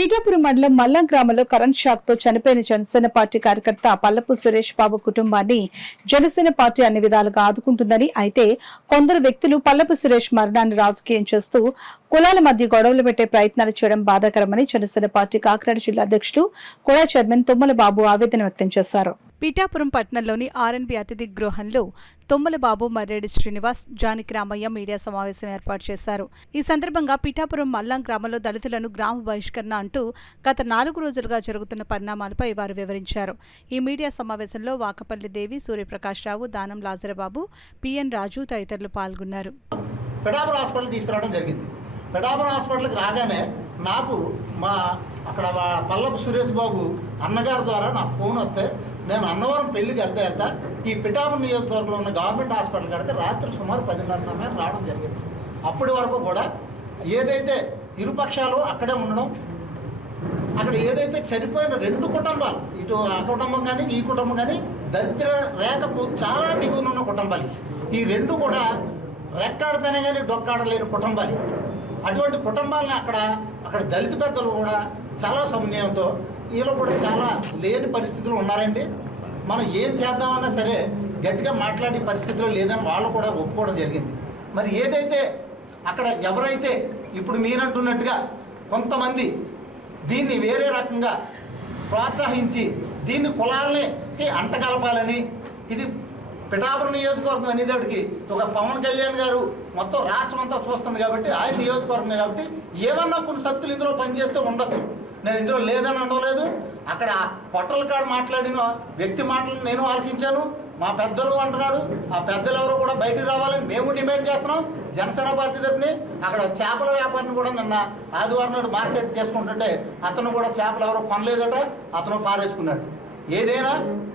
పీఠాపురం మండలం మల్లం గ్రామంలో current shock తో చనిపోయిన జనసేన పార్టీ కార్యకర్త పల్లపు సురేష్ బాబు కుటుంబాన్ని జనసేన పార్టీ అన్ని విధాలుగా ఆదుకుంటుందని, అయితే కొందరు వ్యక్తులు పల్లపు సురేష్ మరణాన్ని రాజకీయం చేస్తూ కులాల మధ్య గొడవలు పెట్టే ప్రయత్నాలు చేయడం బాధాకరమని జనసేన పార్టీ కాకినాడ జిల్లా అధ్యక్షులు కూడా చైర్మన్ తుమ్మల బాబు ఆవేదన వ్యక్తం చేశారు. పీఠాపురం పట్టణంలోని ఆర్ఎన్బి అతిథి గృహంలో తుమ్మలబాబు, మర్రెడ్డి శ్రీనివాస్, జానకి రామయ్య మీడియా సమావేశం ఏర్పాటు చేశారు. ఈ సందర్భంగా పీఠాపురం మల్లాం గ్రామంలో దళితులను గ్రామ బహిష్కరణ అంటూ గత 4 రోజులుగా జరుగుతున్న పరిణామాలపై వారు వివరించారు. ఈ మీడియా సమావేశంలో వాకపల్లి దేవి, సూర్యప్రకాష్ రావు, దానం లాజరబాబు, పిఎన్ రాజు తదితరులు పాల్గొన్నారు. పిఠాపురం హాస్పిటల్ తీసుకురావడం జరిగింది. పిఠాపురం హాస్పిటల్కి రాగానే నాకు అక్కడ పల్లపు సురేష్ బాబు అన్నగారి ద్వారా నాకు ఫోన్ వస్తే నేను అన్నవరం పెళ్లికి వెళ్తా ఈ పిఠాపురం నియోజకవర్గంలో ఉన్న గవర్నమెంట్ హాస్పిటల్ కాడికి రాత్రి సుమారు 10:30 సమయం రావడం జరిగింది. అప్పటి వరకు కూడా ఏదైతే ఇరుపక్షాలు అక్కడే ఉండడం, అక్కడ ఏదైతే చనిపోయిన 2 కుటుంబాలు, ఇటు ఆ కుటుంబం కానీ ఈ కుటుంబం కానీ దరిద్ర రేఖకు చాలా దిగువనున్న కుటుంబాలు. ఈ 2 కూడా రెక్కాడితేనే కానీ డొక్కాడలేని కుటుంబాలు. అటువంటి కుటుంబాలని అక్కడ దళిత పెద్దలు కూడా చాలా సమన్వయంతో వీళ్ళు కూడా చాలా లేని పరిస్థితులు ఉన్నారండి. మనం ఏం చేద్దామన్నా సరే గట్టిగా మాట్లాడే పరిస్థితిలో లేదని వాళ్ళు కూడా ఒప్పుకోవడం జరిగింది. మరి ఏదైతే అక్కడ ఎవరైతే ఇప్పుడు మీరంటున్నట్టుగా కొంతమంది దీన్ని వేరే రకంగా ప్రోత్సహించి దీన్ని కులాలకి అంటగలపాలని, ఇది పిఠాపురం నియోజకవర్గం అనేదానికి ఒక పవన్ కళ్యాణ్ గారు మొత్తం రాష్ట్రం అంతా చూస్తుంది కాబట్టి ఆయన నియోజకవర్గం కాబట్టి ఏమన్నా కొన్ని శక్తులు ఇందులో పనిచేస్తూ ఉండొచ్చు. నేను ఇందులో లేదని అనలేదు. అక్కడ పొట్టల కాడ మాట్లాడిన వ్యక్తి మాటలను నేను ఆలోచించాను. మా పెద్దలు అంటున్నాడు, ఆ పెద్దలు ఎవరు కూడా బయటకు రావాలని మేము డిమాండ్ చేస్తున్నాం జనసేన పార్టీ తరపుని. అక్కడ చేపల వ్యాపారిని కూడా నిన్న ఆదివారం నాడు మార్కెట్ చేసుకుంటుంటే అతను కూడా చేపలు ఎవరో కొనలేదట, అతను పారేసుకున్నాడు. ఏదైనా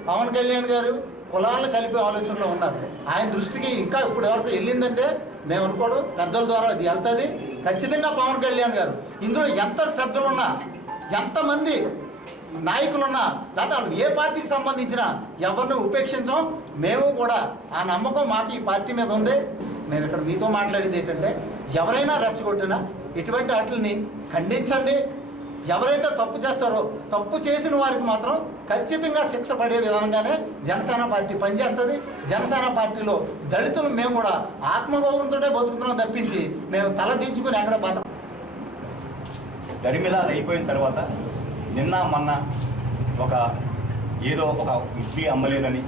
పవన్ కళ్యాణ్ గారు కులాలను కలిపే ఆలోచనలో ఉన్నారు. ఆయన దృష్టికి ఇంకా ఇప్పుడు వరకు వెళ్ళిందంటే మేము అనుకోవడం పెద్దల ద్వారా అది వెళ్తుంది. ఖచ్చితంగా పవన్ కళ్యాణ్ గారు ఇందులో ఎంత పెద్దలున్నా, ఎంతమంది నాయకులున్నా, లేదా ఏ పార్టీకి సంబంధించినా ఎవరిని ఉపేక్షించాం. మేము కూడా ఆ నమ్మకం మాకు ఈ పార్టీ మీద ఉంది. మేము ఇక్కడ మీతో మాట్లాడేది ఏంటంటే ఎవరైనా రెచ్చగొట్టినా ఇటువంటి వాటిని ఖండించండి. ఎవరైతే తప్పు చేస్తారో తప్పు చేసిన వారికి మాత్రం ఖచ్చితంగా శిక్ష పడే విధంగానే జనసేన పార్టీ పనిచేస్తుంది. జనసేన పార్టీలో దళితులు మేము కూడా ఆత్మగౌరవంతో బతుకుతున్నాం తప్పించి మేము తల దించుకుని ఎక్కడ బతక. దరిమిలా అయిపోయిన తర్వాత నిన్న మొన్న ఏదో ఒక ఇడ్లీ అమ్మలేదని,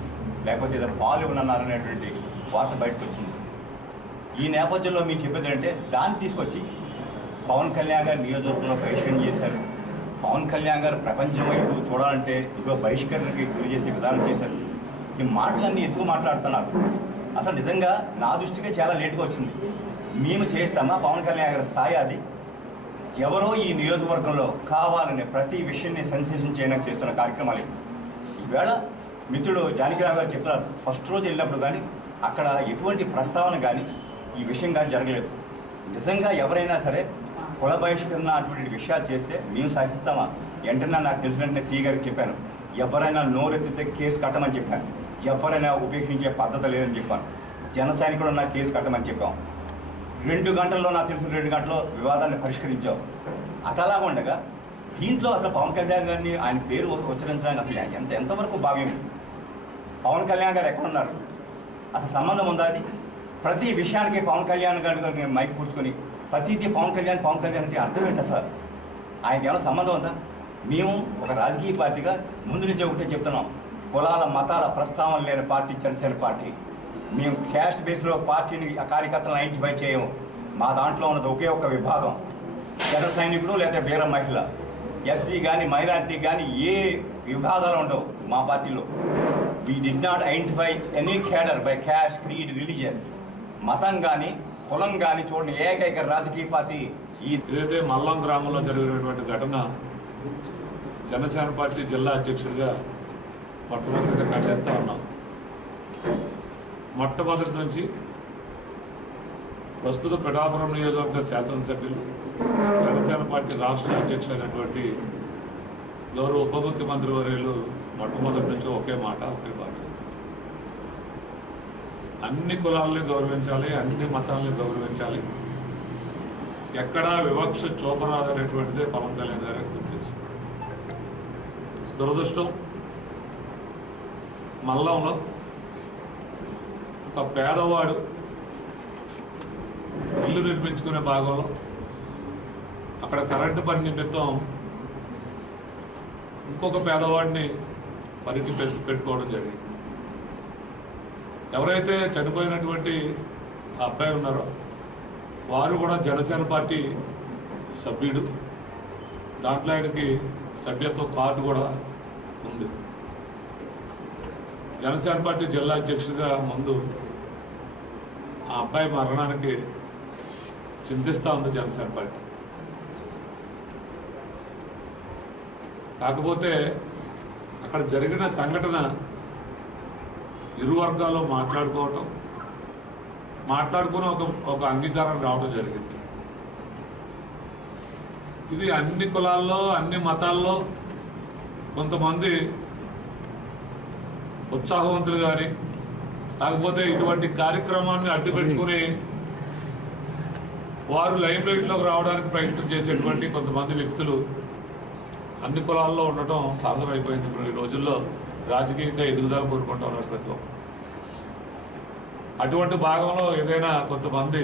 లేకపోతే ఏదో పాలు ఇవ్వనన్నారనేటువంటి వార్త బయటకు వచ్చింది. ఈ నేపథ్యంలో మీకు చెప్పేది అంటే దాన్ని తీసుకొచ్చి పవన్ కళ్యాణ్ గారు నియోజకవర్గంలో బహిష్కరణ చేశారు. పవన్ కళ్యాణ్ గారు ప్రపంచం వైపు చూడాలంటే ఇదిగో బహిష్కరణకి గురి చేసే విధానం చేశారు. ఈ మాటలన్నీ ఎక్కువ మాట్లాడుతున్నారు. అసలు నిజంగా నా దృష్టికి చాలా లేటుగా వచ్చింది. మేము చేస్తామా పవన్ కళ్యాణ్ గారి స్థాయి అది? ఎవరో ఈ నియోజకవర్గంలో కావాలనే ప్రతి విషయాన్ని సెన్సేషన్ చేయడానికి చేస్తున్న కార్యక్రమాలు. ఈవేళ మిత్రుడు జానకి రావు గారు చెప్తున్నారు, ఫస్ట్ రోజు వెళ్ళినప్పుడు కానీ అక్కడ ఎటువంటి ప్రస్తావన కానీ ఈ విషయం కానీ జరగలేదు. నిజంగా ఎవరైనా సరే కుల బహిష్కరణ అటువంటి విషయాలు చేస్తే మేము సహిస్తామా? వెంటనే నాకు తెలిసినట్టు సీ గారికి చెప్పాను, ఎవరైనా నోరెత్తితే కేసు కట్టమని చెప్పాను. ఎవరైనా ఉపేక్షించే పద్ధతి లేదని చెప్పాను. జన సైనికుడు నాకు కేసు కట్టమని చెప్పాం. 2 గంటల్లో నాకు తెలిసిన 2 గంటల్లో వివాదాన్ని పరిష్కరించాం. అతలాగా ఉండగా దీంట్లో అసలు పవన్ కళ్యాణ్ గారిని ఆయన పేరు ఉచ్చరించడానికి అసలు ఎంతవరకు భావ్యం? పవన్ కళ్యాణ్ గారు ఎక్కడున్నారు? అసలు సంబంధం ఉందా? అది ప్రతి విషయానికి పవన్ కళ్యాణ్ గారి మైక్ కూర్చుకొని ప్రతిదీ పవన్ కళ్యాణ్ అంటే అర్థం ఏంటి? అసలు ఆయనకి ఏమైనా సంబంధం ఉందా? మేము ఒక రాజకీయ పార్టీగా ముందు నుంచి ఒకటే చెప్తున్నాం, కులాల మతాల ప్రస్తావన లేని పార్టీ జనసేన పార్టీ. మేము క్యాస్ట్ బేస్లో పార్టీని కార్యకర్తలను ఐడెంటిఫై చేయము. మా దాంట్లో ఉన్నది ఒకే ఒక్క విభాగం, జన సైనికుడు లేదా వీర మహిళ. ఎస్సీ కానీ మైనారిటీ కానీ ఏ విభాగాలు ఉండవు మా పార్టీలో. We did not identify any cadre by caste, creed, religion. మతం కానీ కులం కానీ చూడండి ఏకైక రాజకీయ పార్టీ. ఏదైతే మల్లం గ్రామంలో జరిగినటువంటి ఘటన జనసేన పార్టీ జిల్లా అధ్యక్షుడిగా మొట్టమొదటిగా ఖండిస్తూ ఉన్నాం. మొట్టమొదటి నుంచి ప్రస్తుత పిఠాపురం నియోజకవర్గ శాసనసభ్యులు, జనసేన పార్టీ రాష్ట్ర అధ్యక్షులైనటువంటి గౌరవ ఉప ముఖ్యమంత్రి వర్యులు మొట్టమొదటి నుంచి ఒకే మాట. అన్ని కులాలని గౌరవించాలి, అన్ని మతాలని గౌరవించాలి, ఎక్కడా వివక్ష చూపరాదనేటువంటిదే పవన్ కళ్యాణ్ గారి దురదృష్టం మల్లంలో ఒక పేదవాడు ఇల్లు నిర్మించుకునే భాగంలో అక్కడ కరెంటు పని నిమిత్తం ఇంకొక పేదవాడిని పనికి పెట్టుకోవడం జరిగింది. ఎవరైతే చనిపోయినటువంటి ఆ అబ్బాయి ఉన్నారో వారు కూడా జనసేన పార్టీ సభ్యుడు. దాంట్లో ఆయనకి సభ్యత్వ కార్డు కూడా ఉంది. జనసేన పార్టీ జిల్లా అధ్యక్షుడిగా ముందు ఆ అబ్బాయి మరణానికి చింతిస్తూ ఉంది జనసేన పార్టీ. కాకపోతే అక్కడ జరిగిన సంఘటన ఇరు వర్గాలు మాట్లాడుకుని ఒక అంగీకారం రావడం జరిగింది. ఇది అన్ని కులాల్లో అన్ని మతాల్లో కొంతమంది ఉత్సాహవంతులు కానీ లేకపోతే ఇటువంటి కార్యక్రమాన్ని అడ్డుపెట్టుకుని వారు లైమ్ లైట్లోకి రావడానికి ప్రయత్నం చేసేటువంటి కొంతమంది వ్యక్తులు అన్ని కులాల్లో ఉండటం సహజమైపోయింది. ఇప్పుడు ఈ రోజుల్లో రాజకీయంగా ఎదుగుదల కోరుకుంటా ఉన్నారు ప్రతి ఒక్కరు. అటువంటి భాగంలో ఏదైనా కొంతమంది